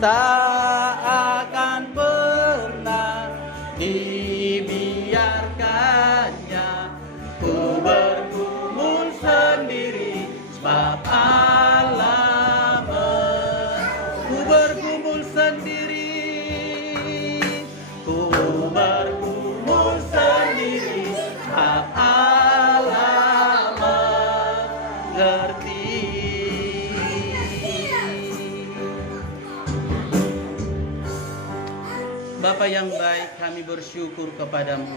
tak akan pernah dibiarkannya. Ku bergumul sendiri sebab Allah ku bergumul sendiri, ku bergumul sendiri sebab Allah mengerti. Bapa yang baik, kami bersyukur kepadamu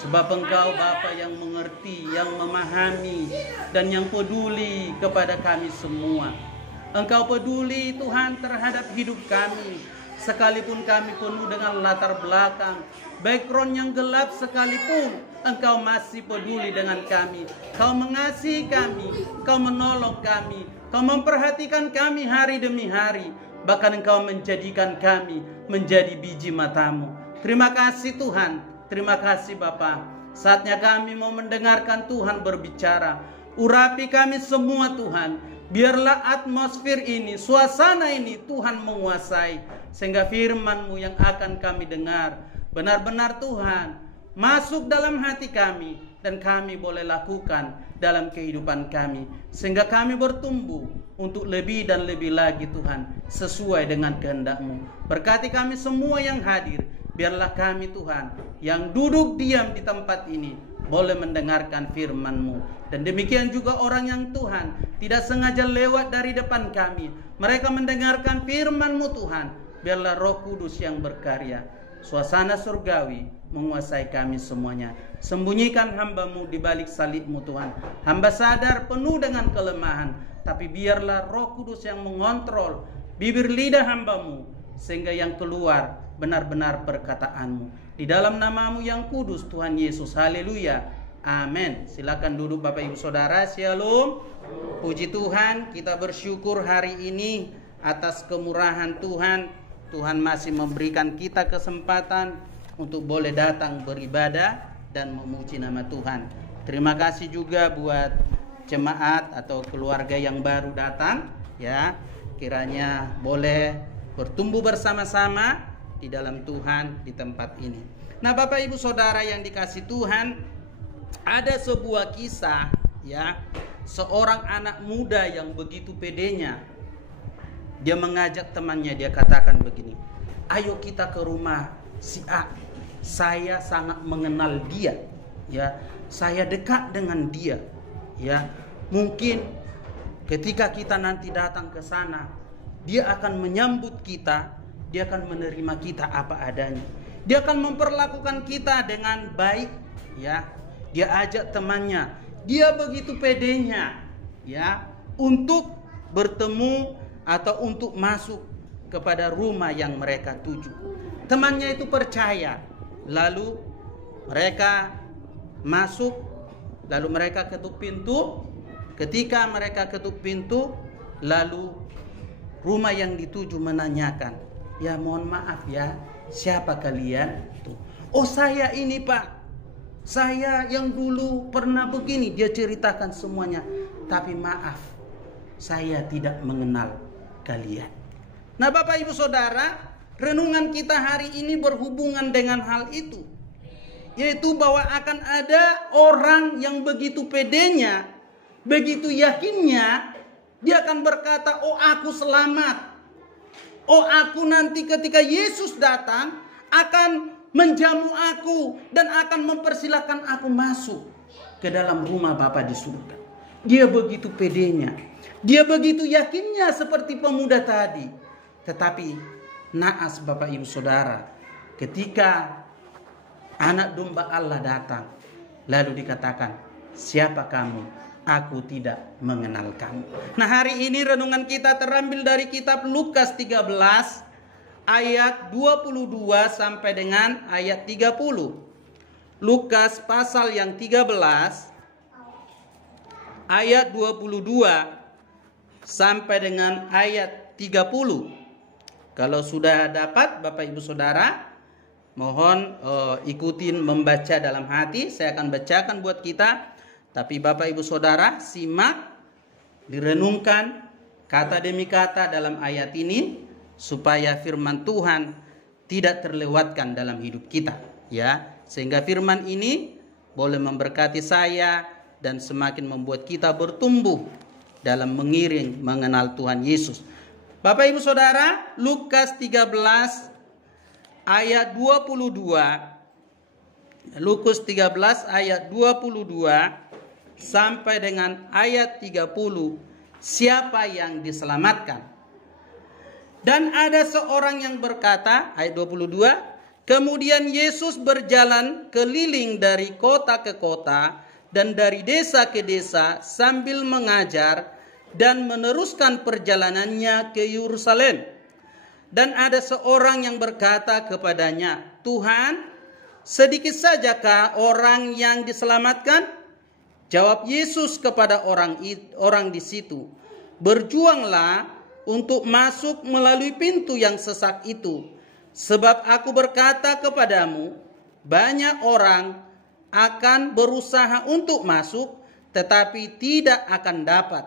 sebab Engkau Bapa yang mengerti, yang memahami, dan yang peduli kepada kami semua. Engkau peduli Tuhan terhadap hidup kami, sekalipun kami penuh dengan latar belakang, background yang gelap sekalipun, Engkau masih peduli dengan kami. Kau mengasihi kami, Kau menolong kami, Kau memperhatikan kami hari demi hari. Bahkan Engkau menjadikan kami menjadi biji matamu. Terima kasih Tuhan, terima kasih Bapa. Saatnya kami mau mendengarkan Tuhan berbicara. Urapi kami semua Tuhan. Biarlah atmosfer ini, suasana ini Tuhan menguasai. Sehingga firman-Mu yang akan kami dengar benar-benar Tuhan masuk dalam hati kami, dan kami boleh lakukan dalam kehidupan kami, sehingga kami bertumbuh untuk lebih dan lebih lagi Tuhan, sesuai dengan kehendak-Mu. Berkati kami semua yang hadir. Biarlah kami Tuhan yang duduk diam di tempat ini boleh mendengarkan firman-Mu. Dan demikian juga orang yang Tuhan tidak sengaja lewat dari depan kami, mereka mendengarkan firman-Mu Tuhan. Biarlah Roh Kudus yang berkarya, suasana surgawi menguasai kami semuanya. Sembunyikan hamba-Mu di balik salib-Mu Tuhan. Hamba sadar penuh dengan kelemahan, tapi biarlah Roh Kudus yang mengontrol bibir lidah hamba-Mu, sehingga yang keluar benar-benar perkataan-Mu. Di dalam nama-Mu yang kudus Tuhan Yesus. Haleluya. Amin. Silakan duduk Bapak Ibu Saudara. Shalom. Puji Tuhan, kita bersyukur hari ini atas kemurahan Tuhan. Tuhan masih memberikan kita kesempatan untuk boleh datang beribadah dan memuji nama Tuhan. Terima kasih juga buat jemaat atau keluarga yang baru datang, ya. Kiranya boleh bertumbuh bersama-sama di dalam Tuhan di tempat ini. Nah, Bapak Ibu Saudara yang dikasih Tuhan, ada sebuah kisah, ya, seorang anak muda yang begitu pedenya. Dia mengajak temannya, dia katakan begini, ayo kita ke rumah si A. Saya sangat mengenal dia, ya. Saya dekat dengan dia, ya. Mungkin ketika kita nanti datang ke sana, dia akan menyambut kita, dia akan menerima kita apa adanya. Dia akan memperlakukan kita dengan baik, ya. Dia ajak temannya, dia begitu pedenya, ya, untuk bertemu atau untuk masuk kepada rumah yang mereka tuju. Temannya itu percaya. Lalu mereka masuk, lalu mereka ketuk pintu. Ketika mereka ketuk pintu, lalu rumah yang dituju menanyakan, ya mohon maaf ya, siapa kalian? Oh saya ini Pak, saya yang dulu pernah begini. Dia ceritakan semuanya. Tapi maaf, saya tidak mengenal kalian. Nah Bapak Ibu Saudara, renungan kita hari ini berhubungan dengan hal itu, yaitu bahwa akan ada orang yang begitu pedenya, begitu yakinnya, dia akan berkata, oh aku selamat, oh aku nanti ketika Yesus datang akan menjamu aku dan akan mempersilahkan aku masuk ke dalam rumah Bapa di surga. Dia begitu pedenya, dia begitu yakinnya seperti pemuda tadi. Tetapi naas Bapak Ibu Saudara, ketika anak domba Allah datang, lalu dikatakan, siapa kamu? Aku tidak mengenal kamu. Nah hari ini renungan kita terambil dari kitab Lukas 13 ayat 22 sampai dengan ayat 30. Lukas pasal yang 13 ayat 22 sampai dengan ayat 30. Kalau sudah dapat Bapak Ibu Saudara, mohon ikutin membaca dalam hati. Saya akan bacakan buat kita. Tapi Bapak Ibu Saudara simak, direnungkan kata demi kata dalam ayat ini, supaya firman Tuhan tidak terlewatkan dalam hidup kita, ya. Sehingga firman ini boleh memberkati saya dan semakin membuat kita bertumbuh dalam mengiring mengenal Tuhan Yesus. Bapak Ibu Saudara, Lukas 13 ayat 22. Lukas 13 ayat 22 sampai dengan ayat 30. Siapa yang diselamatkan? Dan ada seorang yang berkata, ayat 22, kemudian Yesus berjalan keliling dari kota ke kota dan dari desa ke desa sambil mengajar dan meneruskan perjalanannya ke Yerusalem. Dan ada seorang yang berkata kepadanya, Tuhan, sedikit sajakah orang yang diselamatkan? Jawab Yesus kepada orang di situ, berjuanglah untuk masuk melalui pintu yang sesak itu. Sebab aku berkata kepadamu, banyak orang akan berusaha untuk masuk, tetapi tidak akan dapat.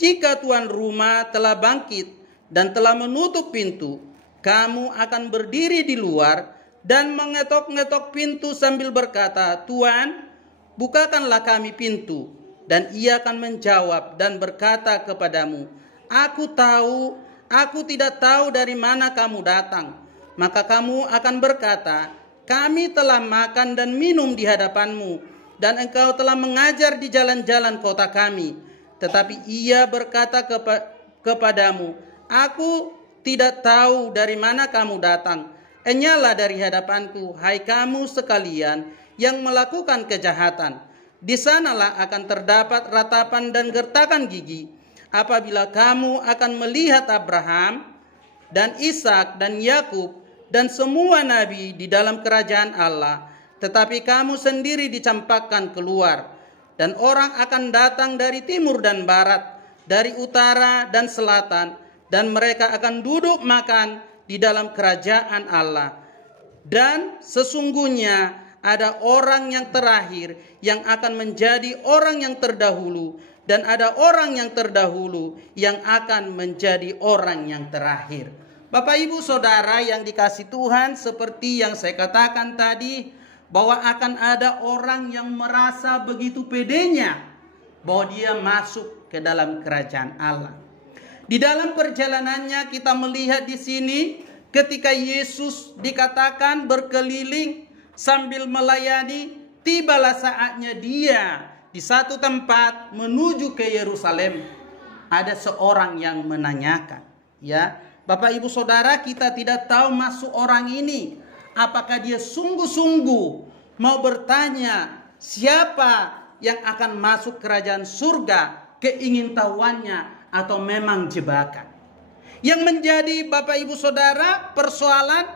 Jika tuan rumah telah bangkit dan telah menutup pintu, kamu akan berdiri di luar dan mengetok-ngetok pintu sambil berkata, Tuan, bukakanlah kami pintu. Dan ia akan menjawab dan berkata kepadamu, aku tidak tahu dari mana kamu datang. Maka kamu akan berkata, kami telah makan dan minum di hadapanmu, dan engkau telah mengajar di jalan-jalan kota kami. Tetapi ia berkata kepadamu, aku tidak tahu dari mana kamu datang. Enyalah dari hadapanku, hai kamu sekalian yang melakukan kejahatan. Di sanalah akan terdapat ratapan dan gertakan gigi, apabila kamu akan melihat Abraham dan Ishak dan Yakub dan semua nabi di dalam kerajaan Allah, tetapi kamu sendiri dicampakkan keluar. Dan orang akan datang dari timur dan barat, dari utara dan selatan, dan mereka akan duduk makan di dalam kerajaan Allah. Dan sesungguhnya ada orang yang terakhir yang akan menjadi orang yang terdahulu, dan ada orang yang terdahulu yang akan menjadi orang yang terakhir. Bapak Ibu Saudara yang dikasihi Tuhan, seperti yang saya katakan tadi, bahwa akan ada orang yang merasa begitu pedenya bahwa dia masuk ke dalam kerajaan Allah. Di dalam perjalanannya kita melihat di sini ketika Yesus dikatakan berkeliling sambil melayani, tibalah saatnya dia di satu tempat menuju ke Yerusalem. Ada seorang yang menanyakan, ya, Bapak Ibu Saudara, kita tidak tahu maksud orang ini. Apakah dia sungguh-sungguh mau bertanya siapa yang akan masuk kerajaan surga, keingintahuannya, atau memang jebakan? Yang menjadi Bapak Ibu Saudara persoalan,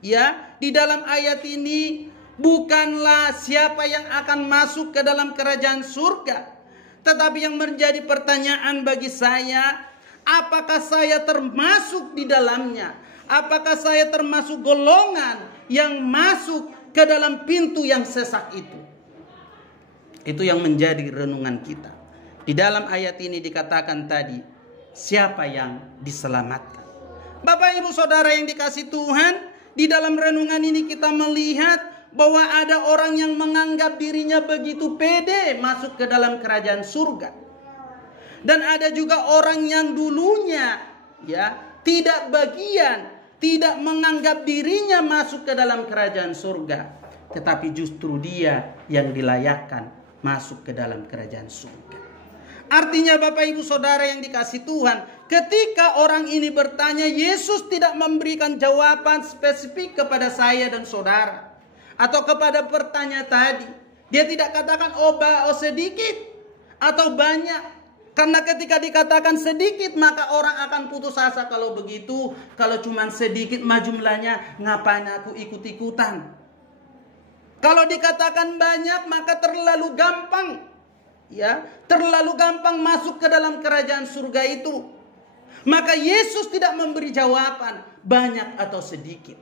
ya, di dalam ayat ini bukanlah siapa yang akan masuk ke dalam kerajaan surga, tetapi yang menjadi pertanyaan bagi saya, apakah saya termasuk di dalamnya? Apakah saya termasuk golongan yang masuk ke dalam pintu yang sesak itu? Itu yang menjadi renungan kita. Di dalam ayat ini dikatakan tadi, siapa yang diselamatkan? Bapak Ibu Saudara yang dikasihi Tuhan, di dalam renungan ini kita melihat bahwa ada orang yang menganggap dirinya begitu pede masuk ke dalam kerajaan surga. Dan ada juga orang yang dulunya, ya, tidak bagian, tidak menganggap dirinya masuk ke dalam kerajaan surga, tetapi justru dia yang dilayakkan masuk ke dalam kerajaan surga. Artinya Bapak Ibu Saudara yang dikasihi Tuhan, ketika orang ini bertanya, Yesus tidak memberikan jawaban spesifik kepada saya dan saudara, atau kepada pertanyaan tadi. Dia tidak katakan oh sedikit atau banyak. Karena ketika dikatakan sedikit, maka orang akan putus asa. Kalau begitu, kalau cuma sedikit jumlahnya, ngapain aku ikut-ikutan? Kalau dikatakan banyak, maka terlalu gampang, ya, terlalu gampang masuk ke dalam kerajaan surga itu. Maka Yesus tidak memberi jawaban banyak atau sedikit.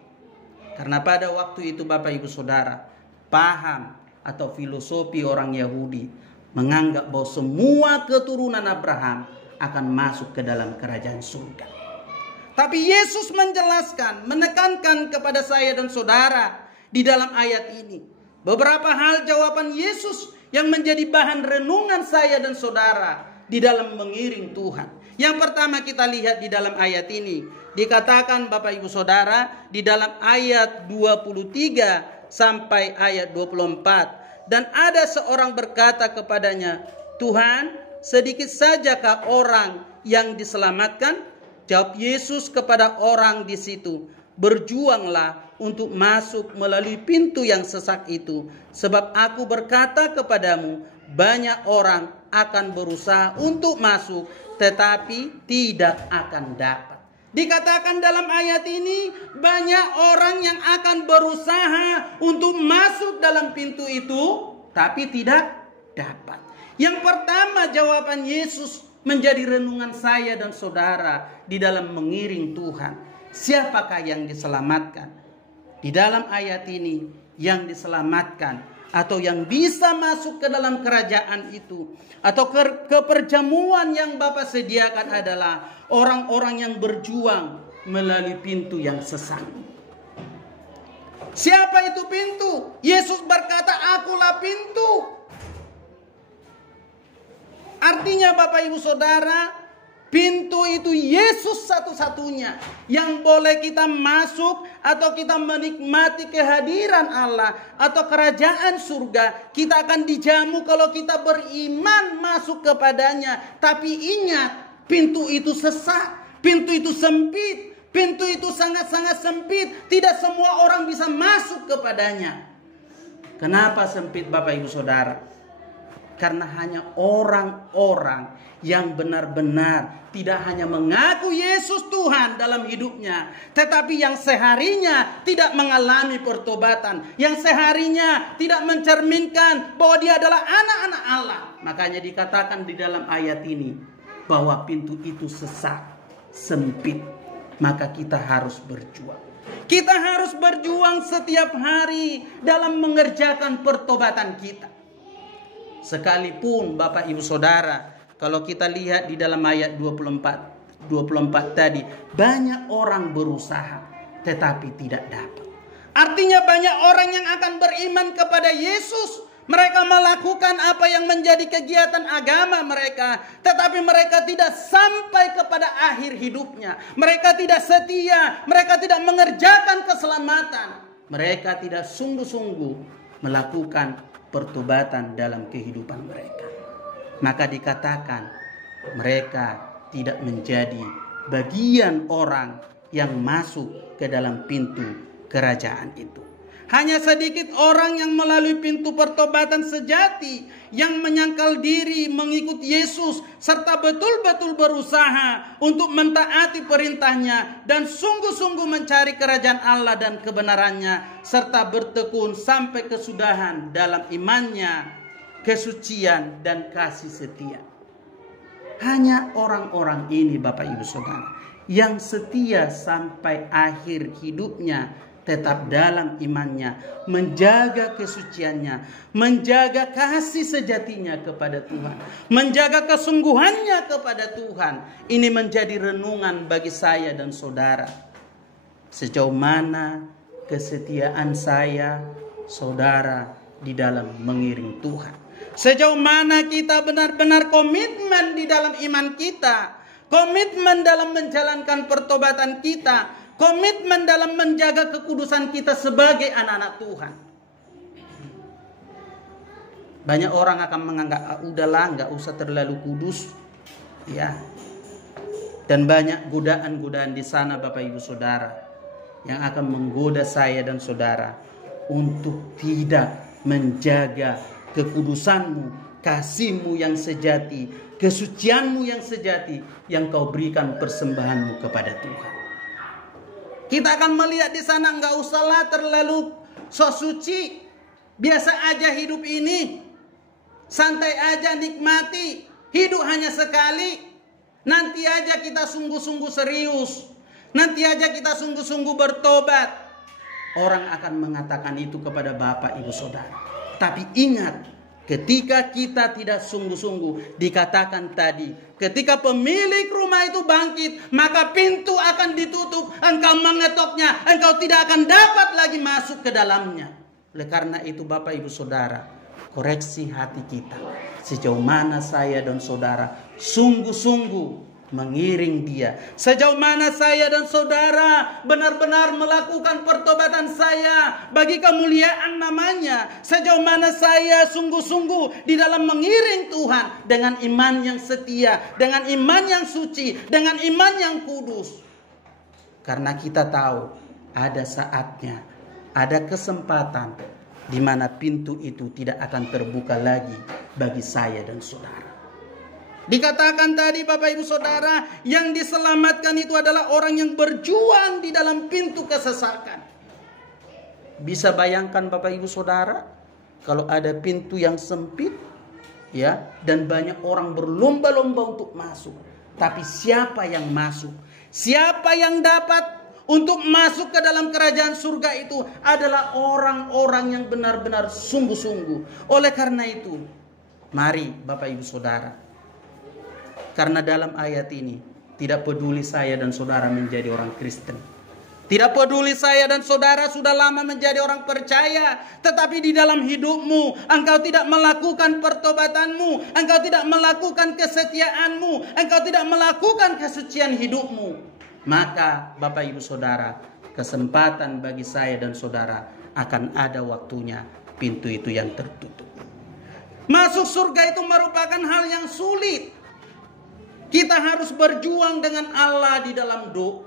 Karena pada waktu itu Bapak Ibu Saudara, paham atau filosofi orang Yahudi menganggap bahwa semua keturunan Abraham akan masuk ke dalam kerajaan surga. Tapi Yesus menjelaskan, menekankan kepada saya dan saudara di dalam ayat ini. Beberapa hal jawaban Yesus yang menjadi bahan renungan saya dan saudara di dalam mengiring Tuhan. Yang pertama kita lihat di dalam ayat ini. Dikatakan Bapak Ibu Saudara di dalam ayat 23 sampai ayat 24. Dan ada seorang berkata kepadanya, Tuhan, sedikit sajakah orang yang diselamatkan? Jawab Yesus kepada orang di situ, berjuanglah untuk masuk melalui pintu yang sesak itu. Sebab aku berkata kepadamu, banyak orang akan berusaha untuk masuk, tetapi tidak akan dapat. Dikatakan dalam ayat ini, banyak orang yang akan berusaha untuk masuk dalam pintu itu, tapi tidak dapat. Yang pertama jawaban Yesus menjadi renungan saya dan saudara di dalam mengiring Tuhan. Siapakah yang diselamatkan? Di dalam ayat ini, yang diselamatkan atau yang bisa masuk ke dalam kerajaan itu atau ke perjamuan yang Bapa sediakan adalah orang-orang yang berjuang melalui pintu yang sesak. Siapa itu pintu? Yesus berkata, akulah pintu. Artinya Bapak Ibu Saudara, pintu itu Yesus satu-satunya yang boleh kita masuk atau kita menikmati kehadiran Allah atau kerajaan surga. Kita akan dijamu kalau kita beriman masuk kepadanya. Tapi ingat, pintu itu sesak, pintu itu sempit, pintu itu sangat-sangat sempit. Tidak semua orang bisa masuk kepadanya. Kenapa sempit Bapak Ibu Saudara? Karena hanya orang-orang yang benar-benar tidak hanya mengaku Yesus Tuhan dalam hidupnya, tetapi yang seharinya tidak mengalami pertobatan, yang seharinya tidak mencerminkan bahwa dia adalah anak-anak Allah. Makanya dikatakan di dalam ayat ini bahwa pintu itu sesak, sempit. Maka kita harus berjuang. Kita harus berjuang setiap hari dalam mengerjakan pertobatan kita. Sekalipun Bapak Ibu Saudara, kalau kita lihat di dalam ayat 24 tadi, banyak orang berusaha tetapi tidak dapat. Artinya banyak orang yang akan beriman kepada Yesus. Mereka melakukan apa yang menjadi kegiatan agama mereka, tetapi mereka tidak sampai kepada akhir hidupnya. Mereka tidak setia, mereka tidak mengerjakan keselamatan. Mereka tidak sungguh-sungguh melakukan pertobatan dalam kehidupan mereka. Maka dikatakan mereka tidak menjadi bagian orang yang masuk ke dalam pintu kerajaan itu. Hanya sedikit orang yang melalui pintu pertobatan sejati, yang menyangkal diri mengikut Yesus serta betul-betul berusaha untuk mentaati perintahnya dan sungguh-sungguh mencari kerajaan Allah dan kebenarannya serta bertekun sampai kesudahan dalam imannya, kesucian dan kasih setia. Hanya orang-orang ini Bapak Ibu Saudara yang setia sampai akhir hidupnya, tetap dalam imannya, menjaga kesuciannya, menjaga kasih sejatinya kepada Tuhan, menjaga kesungguhannya kepada Tuhan. Ini menjadi renungan bagi saya dan saudara. Sejauh mana kesetiaan saya, saudara, di dalam mengiring Tuhan. Sejauh mana kita benar-benar komitmen di dalam iman kita, komitmen dalam menjalankan pertobatan kita, komitmen dalam menjaga kekudusan kita sebagai anak-anak Tuhan. Banyak orang akan menganggap, udahlah, nggak usah terlalu kudus, ya. Dan banyak godaan-godaan di sana Bapak Ibu Saudara yang akan menggoda saya dan saudara untuk tidak menjaga kekudusanmu, kasihmu yang sejati, kesucianmu yang sejati yang kau berikan persembahanmu kepada Tuhan. Kita akan melihat di sana, nggak usahlah terlalu sok suci, biasa aja hidup ini, santai aja, nikmati, hidup hanya sekali. Nanti aja kita sungguh-sungguh serius, nanti aja kita sungguh-sungguh bertobat. Orang akan mengatakan itu kepada Bapak Ibu Saudara. Tapi ingat, Ketika kita tidak sungguh-sungguh, dikatakan tadi, ketika pemilik rumah itu bangkit, maka pintu akan ditutup, engkau mengetoknya, engkau tidak akan dapat lagi masuk ke dalamnya. Oleh karena itu Bapak Ibu Saudara, koreksi hati kita. Sejauh mana saya dan saudara sungguh-sungguh mengiring dia. Sejauh mana saya dan saudara benar-benar melakukan pertobatan saya bagi kemuliaan namanya. Sejauh mana saya sungguh-sungguh di dalam mengiring Tuhan dengan iman yang setia, dengan iman yang suci, dengan iman yang kudus. Karena kita tahu ada saatnya, ada kesempatan di mana pintu itu tidak akan terbuka lagi bagi saya dan saudara. Dikatakan tadi Bapak Ibu Saudara, yang diselamatkan itu adalah orang yang berjuang di dalam pintu kesesakan. Bisa bayangkan Bapak Ibu Saudara, kalau ada pintu yang sempit, ya, dan banyak orang berlomba-lomba untuk masuk. Tapi siapa yang masuk? Siapa yang dapat untuk masuk ke dalam kerajaan surga itu adalah orang-orang yang benar-benar sungguh-sungguh. Oleh karena itu, mari Bapak Ibu Saudara, karena dalam ayat ini tidak peduli saya dan saudara menjadi orang Kristen, tidak peduli saya dan saudara sudah lama menjadi orang percaya, tetapi di dalam hidupmu engkau tidak melakukan pertobatanmu, engkau tidak melakukan kesetiaanmu, engkau tidak melakukan kesucian hidupmu, maka Bapak Ibu Saudara, kesempatan bagi saya dan saudara akan ada waktunya pintu itu yang tertutup. Masuk surga itu merupakan hal yang sulit. Kita harus berjuang dengan Allah di dalam doa.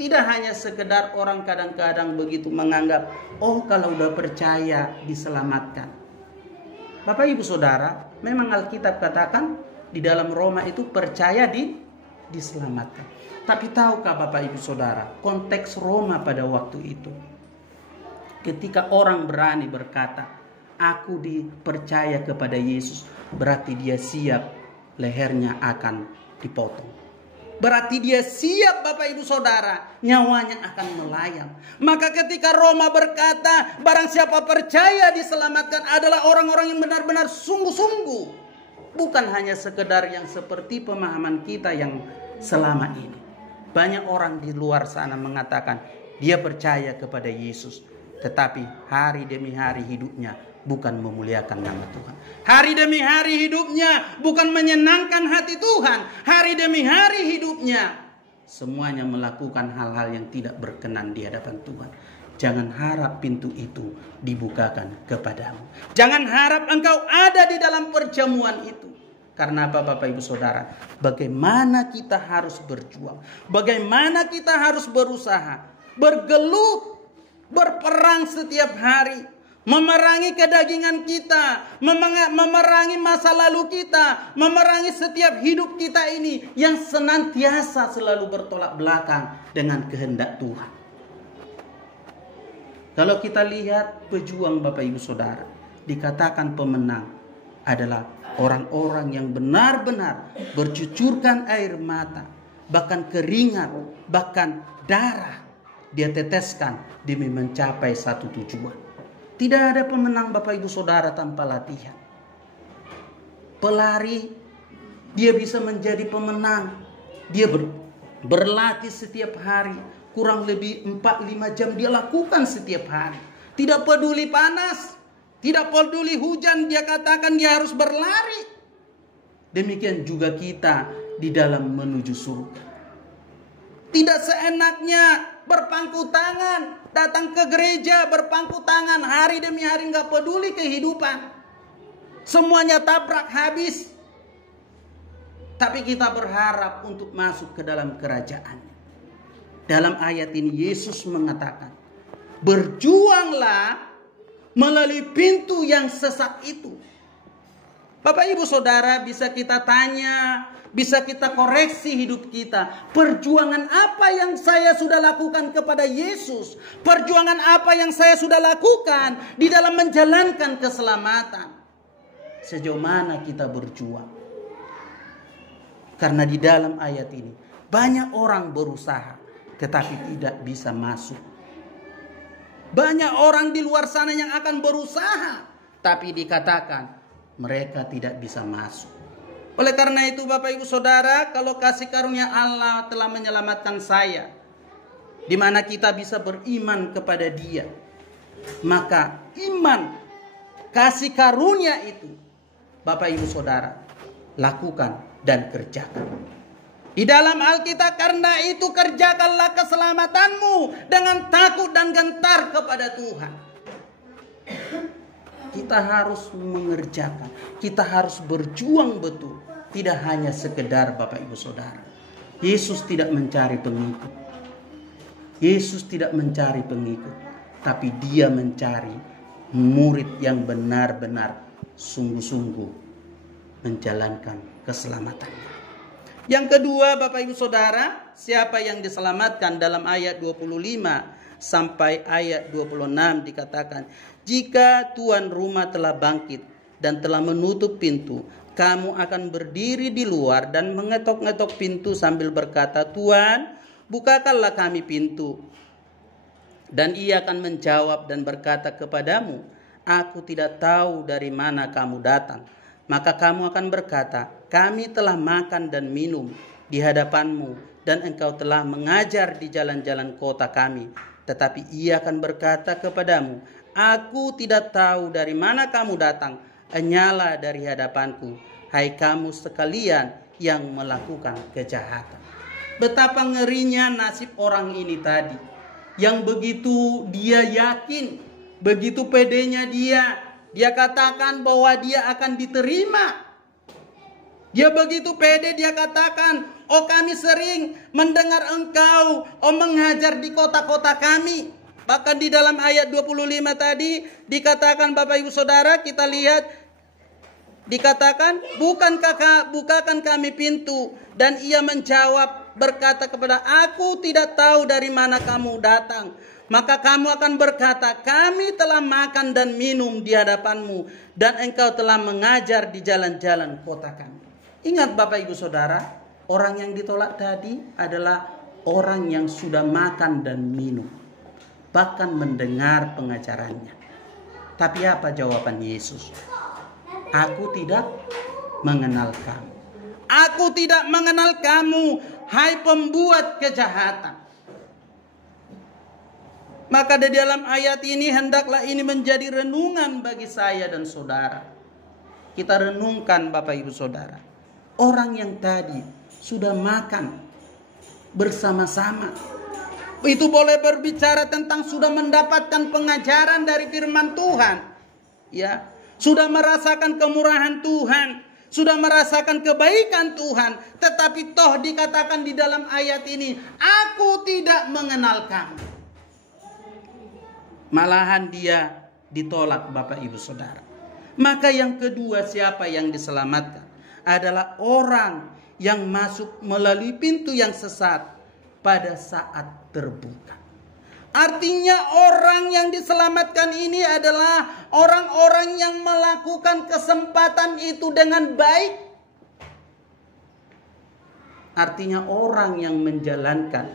Tidak hanya sekedar orang kadang-kadang begitu menganggap, oh kalau udah percaya diselamatkan. Bapak Ibu Saudara, memang Alkitab katakan di dalam Roma itu percaya diselamatkan. Tapi tahukah Bapak Ibu Saudara, konteks Roma pada waktu itu, ketika orang berani berkata, aku dipercaya kepada Yesus, berarti dia siap lehernya akan dipotong. Berarti dia siap Bapak Ibu Saudara, nyawanya akan melayang. Maka ketika Roma berkata, barang siapa percaya diselamatkan adalah orang-orang yang benar-benar sungguh-sungguh. Bukan hanya sekedar yang seperti pemahaman kita yang selama ini. Banyak orang di luar sana mengatakan dia percaya kepada Yesus, tetapi hari demi hari hidupnya bukan memuliakan nama Tuhan. Hari demi hari hidupnya bukan menyenangkan hati Tuhan. Hari demi hari hidupnya semuanya melakukan hal-hal yang tidak berkenan di hadapan Tuhan. Jangan harap pintu itu dibukakan kepadamu. Jangan harap engkau ada di dalam perjamuan itu. Karena apa Bapak Ibu Saudara? Bagaimana kita harus berjuang? Bagaimana kita harus berusaha? Bergelut, berperang setiap hari. Memerangi kedagingan kita, memerangi masa lalu kita, memerangi setiap hidup kita ini yang senantiasa selalu bertolak belakang dengan kehendak Tuhan. Kalau kita lihat pejuang Bapak Ibu Saudara, dikatakan pemenang adalah orang-orang yang benar-benar bercucurkan air mata, bahkan keringat, bahkan darah dia teteskan demi mencapai satu tujuan. Tidak ada pemenang Bapak Ibu Saudara tanpa latihan. Pelari, dia bisa menjadi pemenang. Dia berlatih setiap hari. Kurang lebih 4-5 jam dia lakukan setiap hari. Tidak peduli panas, tidak peduli hujan, dia katakan dia harus berlari. Demikian juga kita di dalam menuju surga. Tidak seenaknya berpangku tangan, datang ke gereja berpangku tangan hari demi hari, nggak peduli kehidupan, semuanya tabrak habis. Tapi kita berharap untuk masuk ke dalam kerajaan. Dalam ayat ini Yesus mengatakan, berjuanglah melalui pintu yang sesak itu. Bapak Ibu Saudara, bisa kita tanya, bisa kita koreksi hidup kita. Perjuangan apa yang saya sudah lakukan kepada Yesus? Perjuangan apa yang saya sudah lakukan di dalam menjalankan keselamatan? Sejauh mana kita berjuang? Karena di dalam ayat ini banyak orang berusaha tetapi tidak bisa masuk. Banyak orang di luar sana yang akan berusaha tapi dikatakan mereka tidak bisa masuk. Oleh karena itu Bapak Ibu Saudara, kalau kasih karunia Allah telah menyelamatkan saya, di mana kita bisa beriman kepada Dia, maka iman, kasih karunia itu Bapak Ibu Saudara lakukan dan kerjakan. Di dalam Alkitab, karena itu kerjakanlah keselamatanmu dengan takut dan gentar kepada Tuhan. Kita harus mengerjakan, kita harus berjuang betul. Tidak hanya sekedar Bapak Ibu Saudara. Yesus tidak mencari pengikut. Yesus tidak mencari pengikut, tapi Dia mencari murid yang benar-benar sungguh-sungguh menjalankan keselamatannya. Yang kedua Bapak Ibu Saudara, siapa yang diselamatkan dalam ayat 25 sampai ayat 26 dikatakan, jika tuan rumah telah bangkit dan telah menutup pintu, kamu akan berdiri di luar dan mengetok-ngetok pintu sambil berkata, Tuan, bukakanlah kami pintu. Dan ia akan menjawab dan berkata kepadamu, aku tidak tahu dari mana kamu datang. Maka kamu akan berkata, kami telah makan dan minum di hadapanmu, dan engkau telah mengajar di jalan-jalan kota kami. Tetapi ia akan berkata kepadamu, aku tidak tahu dari mana kamu datang, enyalah dari hadapanku, hai kamu sekalian yang melakukan kejahatan. Betapa ngerinya nasib orang ini tadi, yang begitu dia yakin, begitu pedenya dia katakan bahwa dia akan diterima. Dia begitu pede, dia katakan, oh kami sering mendengar engkau, oh mengajar di kota-kota kami. Bahkan di dalam ayat 25 tadi dikatakan Bapak Ibu Saudara, kita lihat dikatakan, bukakan kami pintu. Dan ia menjawab berkata kepada, aku tidak tahu dari mana kamu datang. Maka kamu akan berkata, kami telah makan dan minum di hadapanmu, dan engkau telah mengajar di jalan-jalan kota kami. Ingat Bapak Ibu Saudara, orang yang ditolak tadi adalah orang yang sudah makan dan minum, bahkan mendengar pengajarannya. Tapi apa jawaban Yesus? Aku tidak mengenal kamu. Aku tidak mengenal kamu, hai pembuat kejahatan. Maka di dalam ayat ini hendaklah ini menjadi renungan bagi saya dan saudara. Kita renungkan Bapak Ibu Saudara. Orang yang tadi sudah makan bersama-sama, itu boleh berbicara tentang sudah mendapatkan pengajaran dari firman Tuhan. Ya, sudah merasakan kemurahan Tuhan, sudah merasakan kebaikan Tuhan, tetapi toh dikatakan di dalam ayat ini, aku tidak mengenal kamu. Malahan dia ditolak Bapak Ibu Saudara. Maka yang kedua, siapa yang diselamatkan? Adalah orang yang masuk melalui pintu yang sesat pada saat terbuka. Artinya orang yang diselamatkan ini adalah orang-orang yang melakukan kesempatan itu dengan baik. Artinya orang yang menjalankan,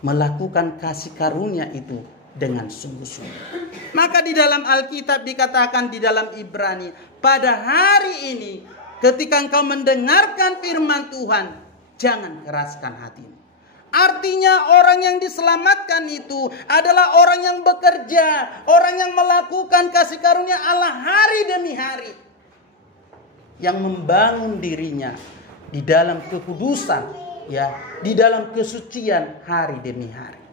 melakukan kasih karunia itu dengan sungguh-sungguh. Maka di dalam Alkitab dikatakan di dalam Ibrani, pada hari ini ketika engkau mendengarkan firman Tuhan, jangan keraskan hatimu. Artinya orang yang diselamatkan itu adalah orang yang bekerja, orang yang melakukan kasih karunia Allah hari demi hari, yang membangun dirinya di dalam kekudusan, ya, di dalam kesucian hari demi hari.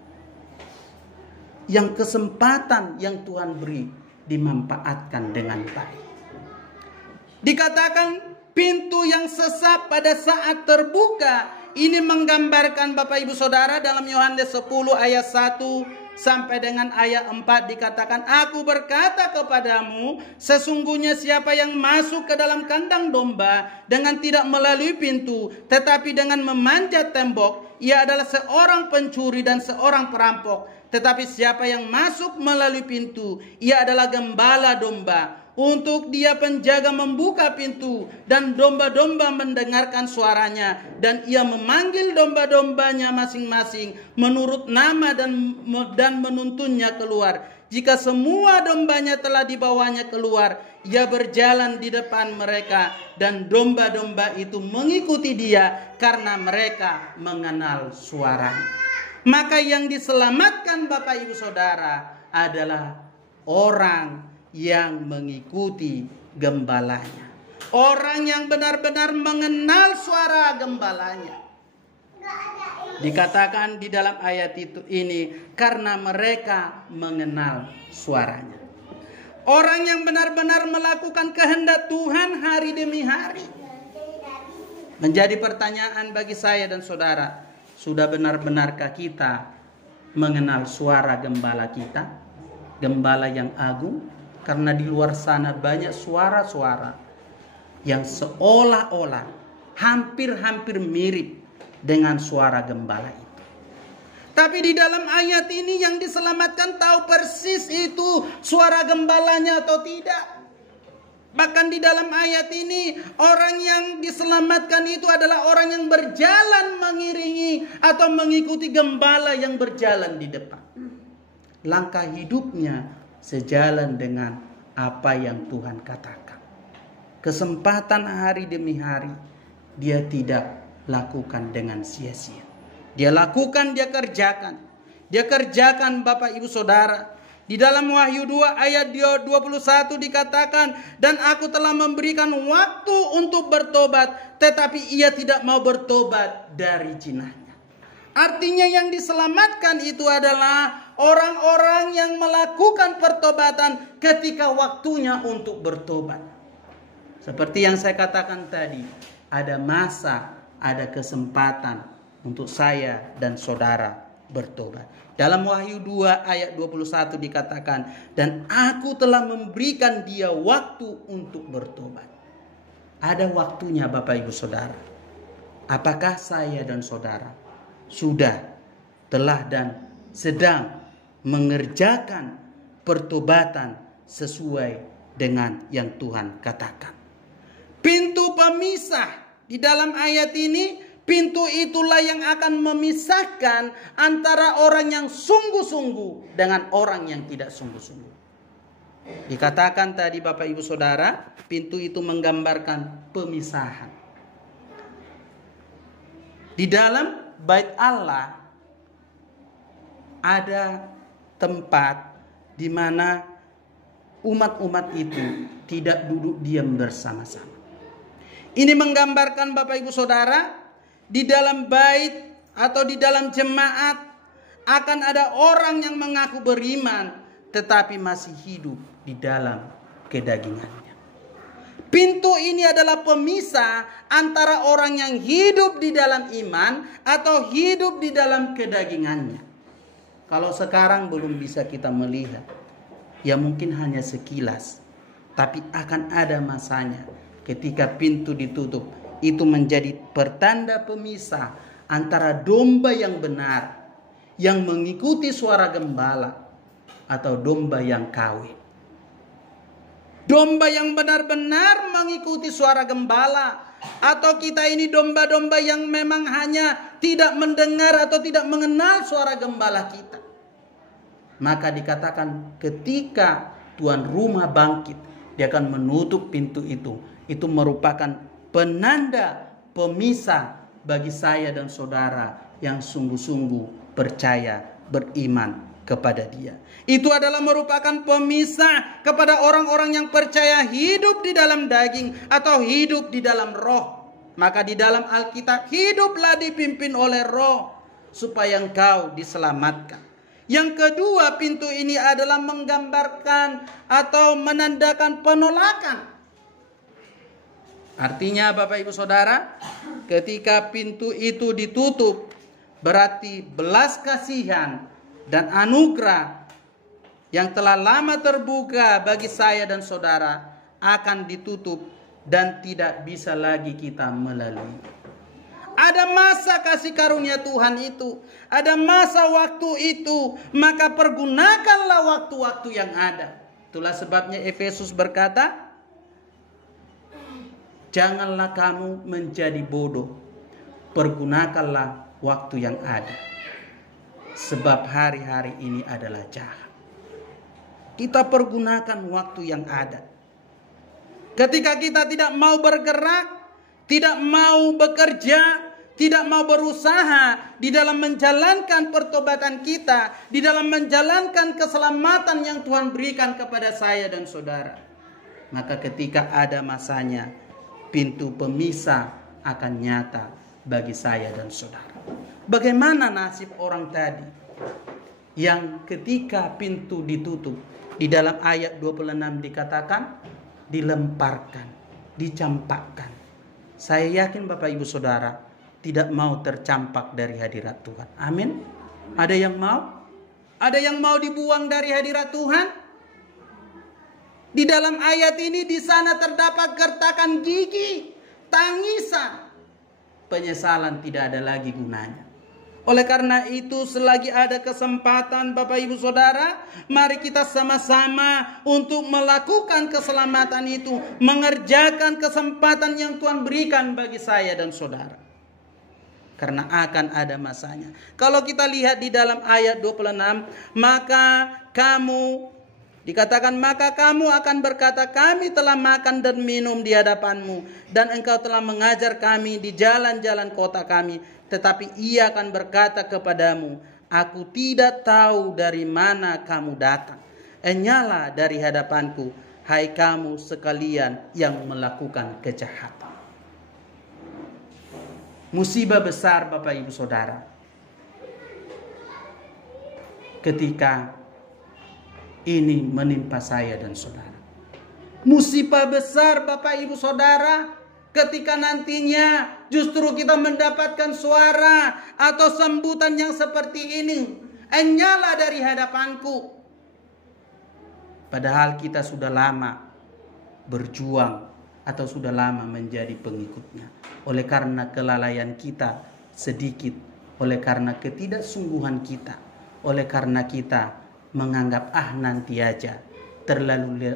Yang kesempatan yang Tuhan beri dimanfaatkan dengan baik. Dikatakan pintu yang sesat pada saat terbuka. Ini menggambarkan Bapak Ibu Saudara dalam Yohanes 10 ayat 1 sampai dengan ayat 4 dikatakan, aku berkata kepadamu, sesungguhnya siapa yang masuk ke dalam kandang domba dengan tidak melalui pintu, tetapi dengan memanjat tembok, ia adalah seorang pencuri dan seorang perampok. Tetapi siapa yang masuk melalui pintu, ia adalah gembala domba. Untuk dia penjaga membuka pintu dan domba-domba mendengarkan suaranya. Dan ia memanggil domba-dombanya masing-masing menurut nama dan menuntunnya keluar. Jika semua dombanya telah dibawanya keluar, ia berjalan di depan mereka. Dan domba-domba itu mengikuti dia karena mereka mengenal suaranya. Maka yang diselamatkan Bapak Ibu Saudara adalah orang yang mengikuti gembalanya. Orang yang benar-benar mengenal suara gembalanya. Dikatakan di dalam ayat ini karena mereka mengenal suaranya. Orang yang benar-benar melakukan kehendak Tuhan hari demi hari. Menjadi pertanyaan bagi saya dan saudara, sudah benar-benarkah kita mengenal suara gembala kita? Gembala yang agung? Karena di luar sana banyak suara-suara yang seolah-olah hampir-hampir mirip dengan suara gembala itu. Tapi di dalam ayat ini yang diselamatkan tahu persis itu suara gembalanya atau tidak. Bahkan di dalam ayat ini orang yang diselamatkan itu adalah orang yang berjalan mengiringi atau mengikuti gembala yang berjalan di depan. Langkah hidupnya sejalan dengan apa yang Tuhan katakan. Kesempatan hari demi hari dia tidak lakukan dengan sia-sia. Dia lakukan, dia kerjakan. Dia kerjakan Bapak Ibu Saudara. Di dalam Wahyu 2 ayat 21 dikatakan, dan aku telah memberikan waktu untuk bertobat, tetapi ia tidak mau bertobat dari jinahnya. Artinya yang diselamatkan itu adalah orang-orang yang melakukan pertobatan ketika waktunya untuk bertobat. Seperti yang saya katakan tadi, ada masa, ada kesempatan untuk saya dan saudara bertobat. Dalam Wahyu 2 ayat 21 dikatakan, dan aku telah memberikan dia waktu untuk bertobat. Ada waktunya Bapak Ibu Saudara. Apakah saya dan saudara sudah, telah dan sedang mengerjakan pertobatan sesuai dengan yang Tuhan katakan? Pintu pemisah di dalam ayat ini, pintu itulah yang akan memisahkan antara orang yang sungguh-sungguh dengan orang yang tidak sungguh-sungguh. Dikatakan tadi Bapak Ibu Saudara, pintu itu menggambarkan pemisahan. Di dalam Bait Allah ada tempat di mana umat-umat itu tidak duduk diam bersama-sama. Ini menggambarkan Bapak Ibu Saudara, di dalam bait atau di dalam jemaat akan ada orang yang mengaku beriman tetapi masih hidup di dalam kedagingannya. Pintu ini adalah pemisah antara orang yang hidup di dalam iman atau hidup di dalam kedagingannya. Kalau sekarang belum bisa kita melihat, ya mungkin hanya sekilas. Tapi akan ada masanya ketika pintu ditutup. Itu menjadi pertanda pemisah antara domba yang benar, yang mengikuti suara gembala, atau domba yang kawin. Domba yang benar-benar mengikuti suara gembala, atau kita ini domba-domba yang memang hanya tidak mendengar atau tidak mengenal suara gembala kita. Maka dikatakan ketika tuan rumah bangkit, dia akan menutup pintu itu. Itu merupakan penanda pemisah bagi saya dan saudara yang sungguh-sungguh percaya, beriman kepada dia. Itu adalah merupakan pemisah kepada orang-orang yang percaya hidup di dalam daging atau hidup di dalam roh. Maka di dalam Alkitab, hiduplah dipimpin oleh roh supaya engkau diselamatkan. Yang kedua, pintu ini adalah menggambarkan atau menandakan penolakan. Artinya Bapak Ibu Saudara, ketika pintu itu ditutup, berarti belas kasihan dan anugerah yang telah lama terbuka bagi saya dan saudara akan ditutup dan tidak bisa lagi kita melalui. Ada masa kasih karunia Tuhan itu, ada masa waktu itu, maka pergunakanlah waktu-waktu yang ada. Itulah sebabnya Efesus berkata, janganlah kamu menjadi bodoh, pergunakanlah waktu yang ada, sebab hari-hari ini adalah jahat. Kita pergunakan waktu yang ada. Ketika kita tidak mau bergerak, tidak mau bekerja, tidak mau berusaha di dalam menjalankan pertobatan kita, di dalam menjalankan keselamatan yang Tuhan berikan kepada saya dan saudara, maka ketika ada masanya, pintu pemisah akan nyata bagi saya dan saudara. Bagaimana nasib orang tadi yang ketika pintu ditutup, di dalam ayat 26 dikatakan dilemparkan, dicampakkan. Saya yakin Bapak Ibu Saudara tidak mau tercampak dari hadirat Tuhan. Amin. Ada yang mau? Ada yang mau dibuang dari hadirat Tuhan? Di dalam ayat ini di sana terdapat gertakan gigi, tangisan. Penyesalan tidak ada lagi gunanya. Oleh karena itu, selagi ada kesempatan Bapak Ibu Saudara, mari kita sama-sama untuk melakukan keselamatan itu, mengerjakan kesempatan yang Tuhan berikan bagi saya dan saudara. Karena akan ada masanya. Kalau kita lihat di dalam ayat 26, maka kamu, dikatakan maka kamu akan berkata, kami telah makan dan minum di hadapanmu, dan engkau telah mengajar kami di jalan-jalan kota kami. Tetapi ia akan berkata kepadamu, aku tidak tahu dari mana kamu datang. Enyalah dari hadapanku, hai kamu sekalian yang melakukan kejahatan. Musibah besar Bapak Ibu Saudara, ketika ini menimpa saya dan saudara. Musibah besar Bapak Ibu Saudara, ketika nantinya justru kita mendapatkan suara atau sambutan yang seperti ini, enyalah dari hadapanku. Padahal kita sudah lama berjuang atau sudah lama menjadi pengikutnya. Oleh karena kelalaian kita sedikit, oleh karena ketidaksungguhan kita, oleh karena kita menganggap nanti aja, terlalu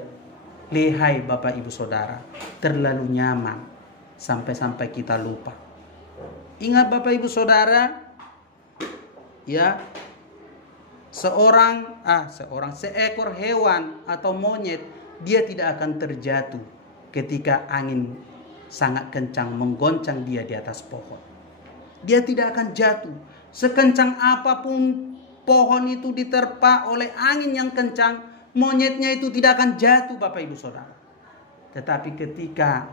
lihai Bapak Ibu Saudara, terlalu nyaman, sampai-sampai kita lupa. Ingat Bapak Ibu Saudara, ya, seekor hewan atau monyet, dia tidak akan terjatuh ketika angin sangat kencang menggoncang dia di atas pohon. Dia tidak akan jatuh. Sekencang apapun pohon itu diterpa oleh angin yang kencang, monyetnya itu tidak akan jatuh Bapak Ibu Saudara. Tetapi ketika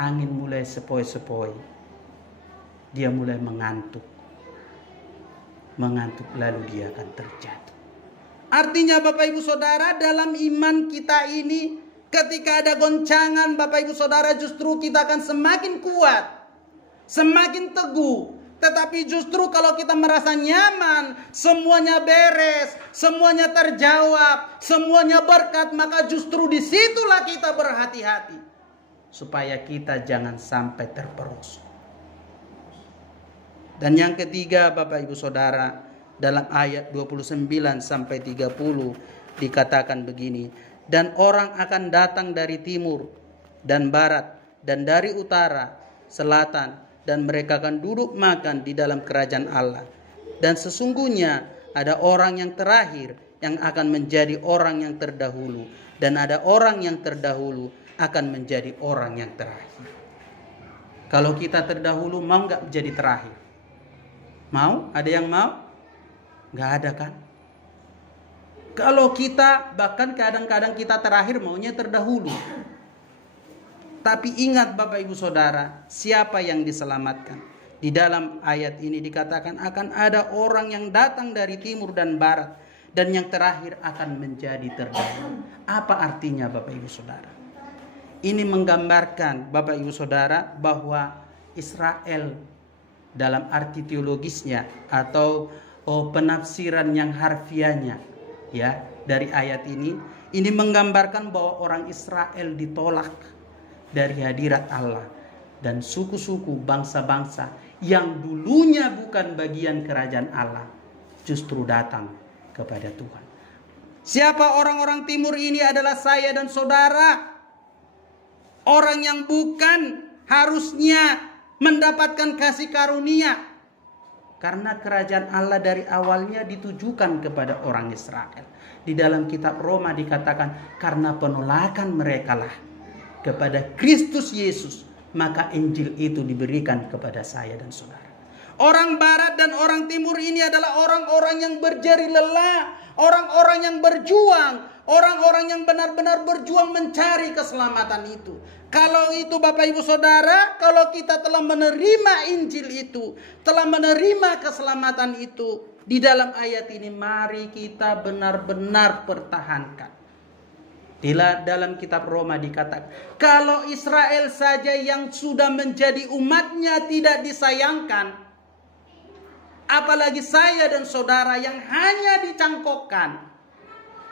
angin mulai sepoi-sepoi, dia mulai mengantuk. Mengantuk lalu dia akan terjatuh. Artinya Bapak Ibu Saudara, dalam iman kita ini, ketika ada goncangan Bapak Ibu Saudara, justru kita akan semakin kuat, semakin teguh. Tetapi justru kalau kita merasa nyaman, semuanya beres, semuanya terjawab, semuanya berkat, maka justru disitulah kita berhati-hati, supaya kita jangan sampai terperosok. Dan yang ketiga Bapak Ibu Saudara, dalam ayat 29 sampai 30 dikatakan begini, dan orang akan datang dari timur dan barat dan dari utara, selatan, dan mereka akan duduk makan di dalam kerajaan Allah. Dan sesungguhnya ada orang yang terakhir yang akan menjadi orang yang terdahulu, dan ada orang yang terdahulu akan menjadi orang yang terakhir. Kalau kita terdahulu, mau gak menjadi terakhir? Mau? Ada yang mau? Gak ada kan? Kalau kita, bahkan kadang-kadang kita terakhir, maunya terdahulu. Tapi ingat Bapak Ibu Saudara, siapa yang diselamatkan? Di dalam ayat ini dikatakan akan ada orang yang datang dari timur dan barat, dan yang terakhir akan menjadi terdahulu. Apa artinya Bapak Ibu Saudara? Ini menggambarkan Bapak Ibu Saudara bahwa Israel dalam arti teologisnya atau penafsiran yang harfiahnya, ya, dari ayat ini menggambarkan bahwa orang Israel ditolak dari hadirat Allah, dan suku-suku, bangsa-bangsa yang dulunya bukan bagian kerajaan Allah justru datang kepada Tuhan. Siapa orang-orang timur ini? Adalah saya dan saudara. Orang yang bukan harusnya mendapatkan kasih karunia. Karena kerajaan Allah dari awalnya ditujukan kepada orang Israel. Di dalam kitab Roma dikatakan, karena penolakan merekalah kepada Kristus Yesus, maka Injil itu diberikan kepada saya dan saudara. Orang barat dan orang timur ini adalah orang-orang yang berjeri lelah, orang-orang yang berjuang, orang-orang yang benar-benar berjuang mencari keselamatan itu. Kalau itu Bapak Ibu Saudara, kalau kita telah menerima Injil itu, telah menerima keselamatan itu, di dalam ayat ini mari kita benar-benar pertahankan. Di dalam kitab Roma dikatakan, kalau Israel saja yang sudah menjadi umatnya tidak disayangkan, apalagi saya dan saudara yang hanya dicangkokkan.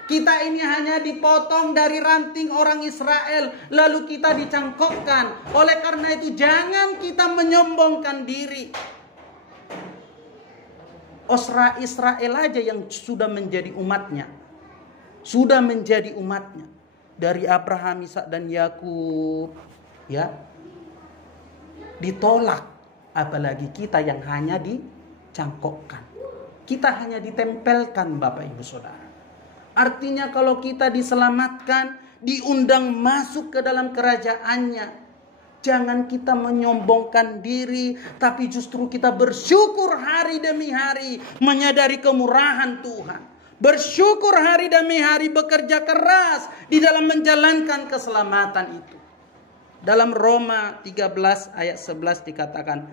Kita ini hanya dipotong dari ranting orang Israel, lalu kita dicangkokkan. Oleh karena itu jangan kita menyombongkan diri. Israel aja yang sudah menjadi umatnya. Sudah menjadi umatnya. Dari Abraham, Ishak dan Yakub, ya, ditolak. Apalagi kita yang hanya dicangkokkan. Kita hanya ditempelkan Bapak Ibu Saudara. Artinya kalau kita diselamatkan, diundang masuk ke dalam kerajaannya, jangan kita menyombongkan diri, tapi justru kita bersyukur hari demi hari, menyadari kemurahan Tuhan. Bersyukur hari demi hari, bekerja keras di dalam menjalankan keselamatan itu. Dalam Roma 13 ayat 11 dikatakan,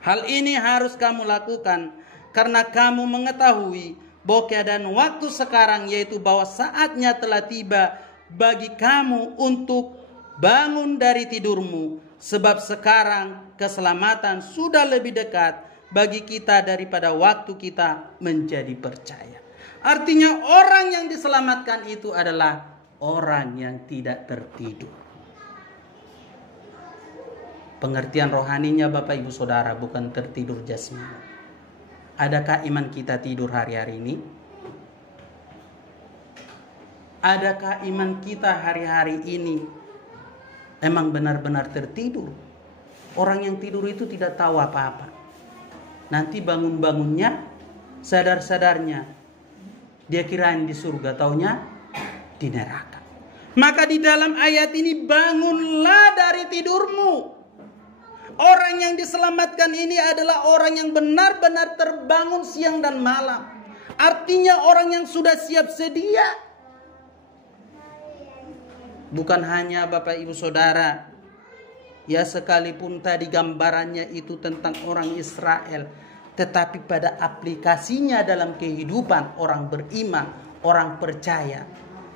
hal ini harus kamu lakukan karena kamu mengetahui bahwa keadaan waktu sekarang, yaitu bahwa saatnya telah tiba bagi kamu untuk bangun dari tidurmu. Sebab sekarang keselamatan sudah lebih dekat bagi kita daripada waktu kita menjadi percaya. Artinya orang yang diselamatkan itu adalah orang yang tidak tertidur. Pengertian rohaninya Bapak Ibu Saudara bukan tertidur jasmani. Adakah iman kita tidur hari-hari ini? Adakah iman kita hari-hari ini emang benar-benar tertidur? Orang yang tidur itu tidak tahu apa-apa. Nanti bangun-bangunnya, sadar-sadarnya, dia kirain di surga, taunya di neraka. Maka di dalam ayat ini, bangunlah dari tidurmu. Orang yang diselamatkan ini adalah orang yang benar-benar terbangun siang dan malam. Artinya orang yang sudah siap sedia. Bukan hanya Bapak Ibu Saudara, ya sekalipun tadi gambarannya itu tentang orang Israel, tetapi pada aplikasinya dalam kehidupan orang beriman, orang percaya,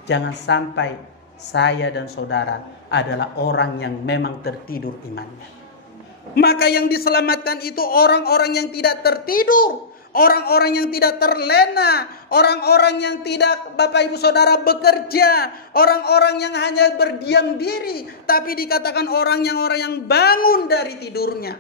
jangan sampai saya dan saudara adalah orang yang memang tertidur imannya. Maka yang diselamatkan itu orang-orang yang tidak tertidur, orang-orang yang tidak terlena, orang-orang yang tidak Bapak Ibu Saudara bekerja, orang-orang yang hanya berdiam diri, tapi dikatakan orang yang bangun dari tidurnya.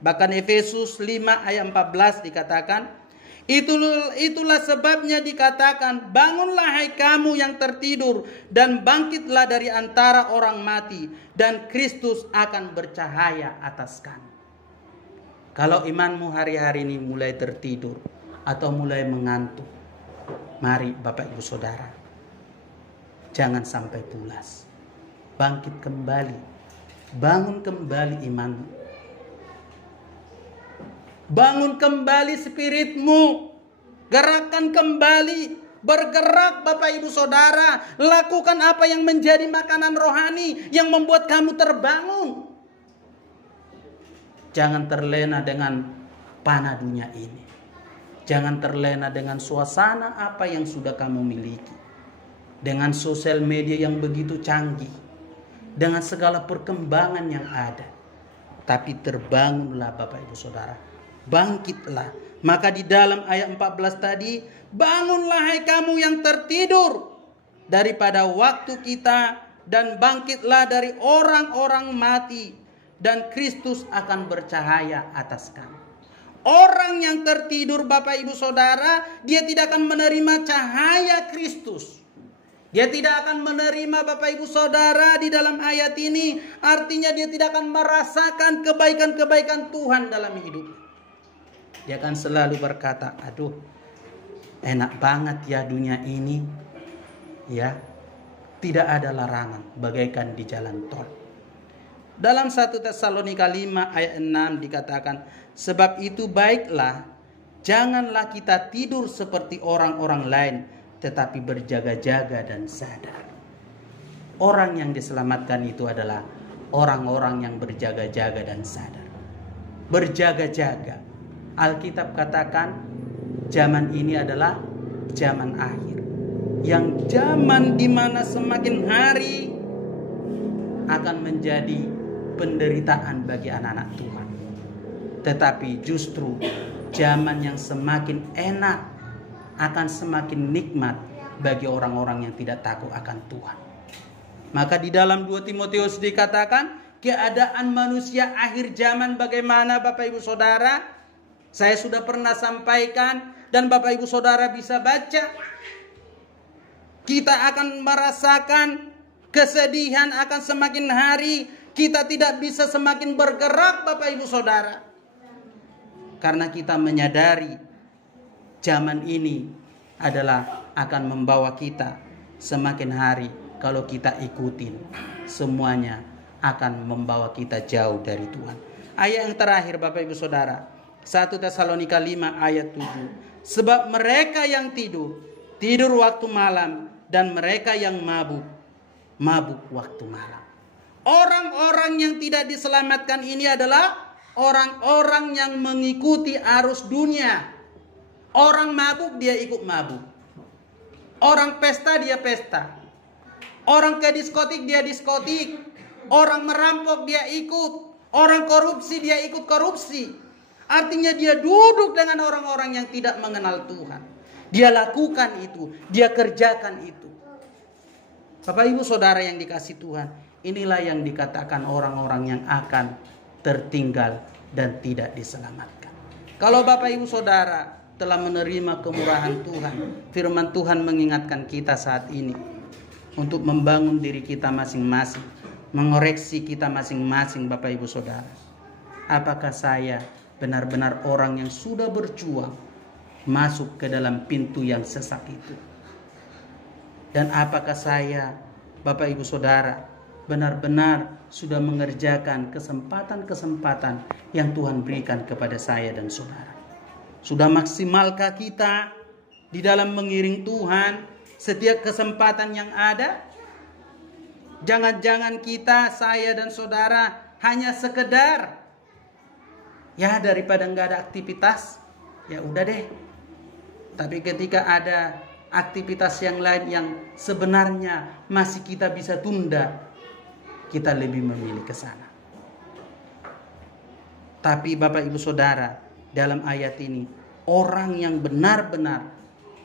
Bahkan Efesus 5 ayat 14 dikatakan, itulah sebabnya dikatakan, bangunlah hai kamu yang tertidur dan bangkitlah dari antara orang mati, dan Kristus akan bercahaya atas kamu. Kalau imanmu hari-hari ini mulai tertidur atau mulai mengantuk, mari Bapak Ibu Saudara, jangan sampai pulas. Bangkit kembali, bangun kembali imanmu. Bangun kembali spiritmu, gerakkan kembali, bergerak Bapak Ibu Saudara, lakukan apa yang menjadi makanan rohani yang membuat kamu terbangun. Jangan terlena dengan panah dunia ini. Jangan terlena dengan suasana apa yang sudah kamu miliki, dengan sosial media yang begitu canggih, dengan segala perkembangan yang ada. Tapi terbangunlah Bapak Ibu Saudara, bangkitlah. Maka di dalam ayat 14 tadi, bangunlah hai kamu yang tertidur daripada waktu kita, dan bangkitlah dari orang-orang mati, dan Kristus akan bercahaya atas kamu. Orang yang tertidur Bapak Ibu Saudara, dia tidak akan menerima cahaya Kristus. Dia tidak akan menerima Bapak Ibu Saudara di dalam ayat ini. Artinya dia tidak akan merasakan kebaikan-kebaikan Tuhan dalam hidup. Dia akan selalu berkata, aduh, enak banget ya dunia ini. Ya, tidak ada larangan bagaikan di jalan tol. Dalam 1 Tesalonika 5 ayat 6 dikatakan, sebab itu baiklah, janganlah kita tidur seperti orang-orang lain, tetapi berjaga-jaga dan sadar. Orang yang diselamatkan itu adalah orang-orang yang berjaga-jaga dan sadar. Berjaga-jaga. Alkitab katakan zaman ini adalah zaman akhir. Yang zaman di mana semakin hari akan menjadi penderitaan bagi anak-anak Tuhan. Tetapi justru zaman yang semakin enak akan semakin nikmat bagi orang-orang yang tidak takut akan Tuhan. Maka di dalam 2 Timotius dikatakan keadaan manusia akhir zaman bagaimana Bapak Ibu Saudara. Saya sudah pernah sampaikan dan Bapak Ibu Saudara bisa baca. Kita akan merasakan kesedihan akan semakin hari. Kita tidak bisa semakin bergerak Bapak Ibu Saudara. Karena kita menyadari zaman ini adalah akan membawa kita semakin hari. Kalau kita ikutin, semuanya akan membawa kita jauh dari Tuhan. Ayat yang terakhir Bapak Ibu Saudara, 1 Tesalonika 5 ayat 7. Sebab mereka yang tidur, tidur waktu malam, dan mereka yang mabuk, mabuk waktu malam. Orang-orang yang tidak diselamatkan ini adalah orang-orang yang mengikuti arus dunia. Orang mabuk dia ikut mabuk. Orang pesta dia pesta. Orang ke diskotik dia diskotik. Orang merampok dia ikut. Orang korupsi dia ikut korupsi. Artinya dia duduk dengan orang-orang yang tidak mengenal Tuhan. Dia lakukan itu, dia kerjakan itu. Bapak Ibu Saudara yang dikasihi Tuhan, inilah yang dikatakan orang-orang yang akan tertinggal dan tidak diselamatkan. Kalau Bapak Ibu Saudara telah menerima kemurahan Tuhan, firman Tuhan mengingatkan kita saat ini untuk membangun diri kita masing-masing, mengoreksi kita masing-masing Bapak Ibu Saudara. Apakah saya benar-benar orang yang sudah berjuang masuk ke dalam pintu yang sesak itu? Dan apakah saya, Bapak Ibu Saudara, benar-benar sudah mengerjakan kesempatan-kesempatan yang Tuhan berikan kepada saya dan saudara? Sudah maksimalkah kita di dalam mengiring Tuhan setiap kesempatan yang ada? Jangan-jangan kita, saya dan saudara hanya sekedar ya daripada nggak ada aktivitas, ya udah deh. Tapi ketika ada aktivitas yang lain yang sebenarnya masih kita bisa tunda, kita lebih memilih ke sana. Tapi Bapak Ibu Saudara, dalam ayat ini orang yang benar-benar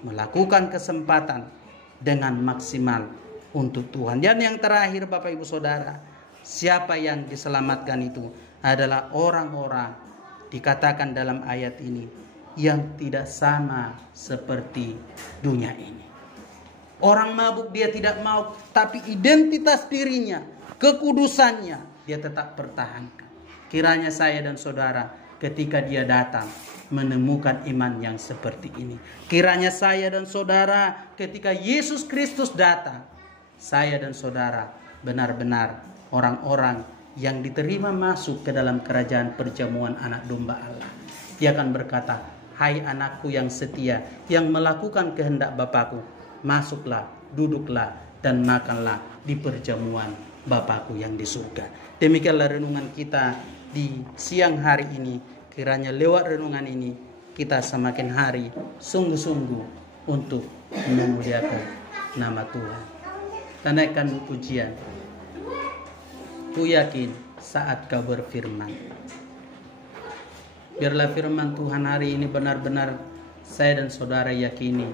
melakukan kesempatan dengan maksimal untuk Tuhan. Dan yang terakhir Bapak Ibu Saudara, siapa yang diselamatkan itu adalah orang-orang dikatakan dalam ayat ini yang tidak sama seperti dunia ini. Orang mabuk dia tidak mau, tapi identitas dirinya, kekudusannya dia tetap pertahankan. Kiranya saya dan saudara ketika dia datang menemukan iman yang seperti ini. Kiranya saya dan saudara ketika Yesus Kristus datang, saya dan saudara benar-benar orang-orang yang diterima masuk ke dalam kerajaan perjamuan anak domba Allah. Dia akan berkata, hai anakku yang setia, yang melakukan kehendak Bapakku, masuklah, duduklah, dan makanlah di perjamuan Bapakku yang di surga. Demikianlah renungan kita di siang hari ini. Kiranya lewat renungan ini kita semakin hari sungguh-sungguh untuk memuliakan nama Tuhan. Tanaikan pujian. Ku yakin saat kau berfirman. Biarlah firman Tuhan hari ini benar-benar saya dan saudara yakini.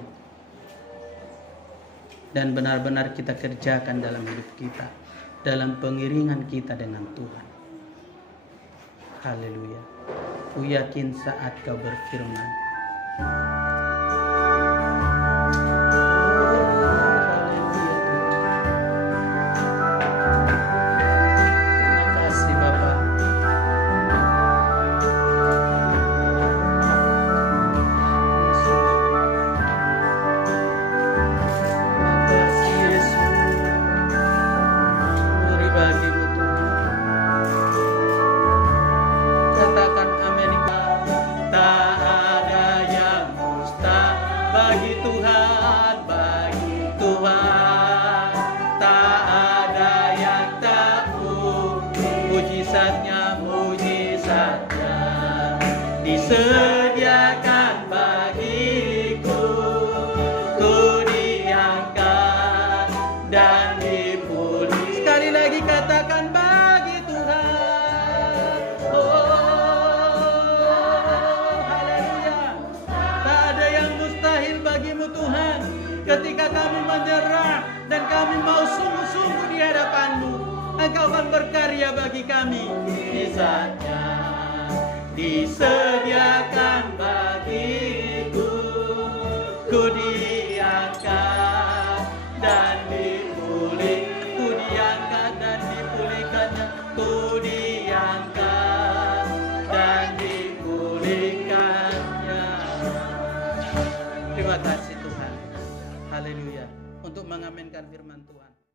Dan benar-benar kita kerjakan dalam hidup kita. Dalam pengiringan kita dengan Tuhan. Haleluya. Ku yakin saat Kau berfirman. Disediakan bagiku, ku diangkat dan dipulihkan. Sekali lagi katakan bagi Tuhan. Oh, haleluya. Tak ada yang mustahil bagimu Tuhan. Ketika kami menyerah dan kami mau sungguh-sungguh di hadapan-Mu, Engkau akan berkarya bagi kami. Di saatnya disediakan bagiku, ku diangkat dan dipulihkan, ku diangkat dan dipulihkannya, ku diangkat dan dipulihkannya. Terima kasih Tuhan. Haleluya. Untuk mengaminkan firman Tuhan.